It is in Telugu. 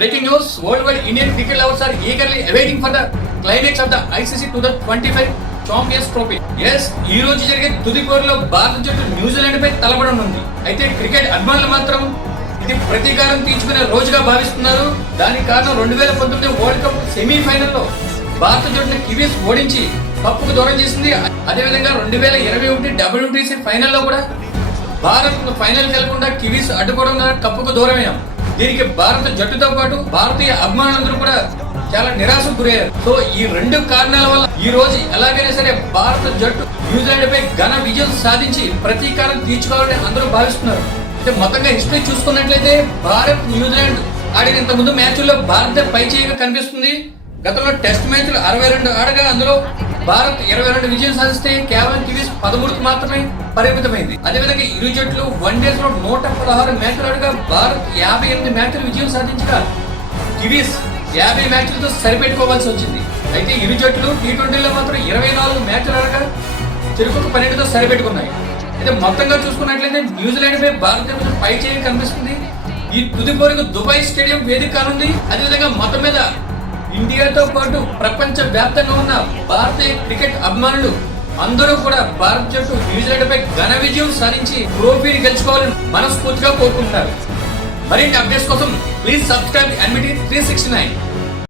Breaking news: worldwide Indian cricket lovers are eagerly awaiting for the climax of the ICC 2025 Champions Trophy. Yes, ఈ రోజు జరిగే తుది పోరులో భారత జట్టు న్యూజిలాండ్ పై తలపడనుంది. అయితే క్రికెట్ అభిమానులు మాత్రం ఇది ప్రతీకారం తీర్చుకునే రోజుగా భావిస్తున్నారు. దానికి కారణం 2019 వరల్డ్ కప్ సెమీఫైనల్లో భారత జట్టును కివీస్ ఓడించి కప్పుకు దూరం చేసింది. అదేవిధంగా 2021 WTC ఫైనల్లో కూడా భారత్ ఫైనల్ వెళ్లకుండా కివీస్ అడ్డుకోవడం ద్వారా కప్పుకు దూరమయ్యాం. దీనికి భారత జట్టుతో పాటు భారతీయ అభిమానులందరూ కూడా చాలా నిరాశకు గురయ్యారు. సో ఈ రెండు కారణాల వల్ల ఈ రోజు ఎలాగైనా సరే భారత జట్టు న్యూజిలాండ్ పై ఘన విజయం సాధించి ప్రతీకారం తీర్చుకోవాలని అందరూ భావిస్తున్నారు. అయితే మొత్తంగా హిస్టరీ చూసుకున్నట్లయితే భారత్ న్యూజిలాండ్ ఆడిన ఇంత ముందు మ్యాచ్ల్లో భారత్ పై చేయగా కనిపిస్తుంది. గతంలో టెస్ట్ మ్యాచ్లు 62 ఆడగా అందులో భారత్ 22 విజయం సాధిస్తే కేవలం కివీస్ 13కు మాత్రమే పరిమితమైంది. అదేవిధంగా ఇరు జట్లు వన్డేస్ లో 116 మ్యాచ్లు ఆడగా భారత్ 58 మ్యాచ్లు విజయం సాధించగా కివీస్ 50 మ్యాచ్లతో సరిపెట్టుకోవాల్సి వచ్చింది. అయితే ఇరు జట్లు T20లో మాత్రం 24 మ్యాచ్లు ఆడగా చెరుకు 12తో సరిపెట్టుకున్నాయి. అయితే మొత్తంగా చూసుకున్నట్లయితే న్యూజిలాండ్ పై భారత పై చేయి కనిపిస్తుంది. ఈ తుది పోరుకు దుబాయ్ స్టేడియం వేదిక కానుంది. అదేవిధంగా మొత్తం మీద ఇండియాతో పాటు ప్రపంచ వ్యాప్తంగా ఉన్న భారతీయ క్రికెట్ అభిమానులు అందరూ కూడా భారత జట్టు న్యూజిలాండ్ పై ఘన విజయం సాధించి ట్రోఫీని గెలుచుకోవాలని మనస్ఫూర్తిగా కోరుకుంటున్నారు. మరిన్ని అప్డేట్స్ కోసం ప్లీజ్ సబ్స్క్రైబ్ NBT 369.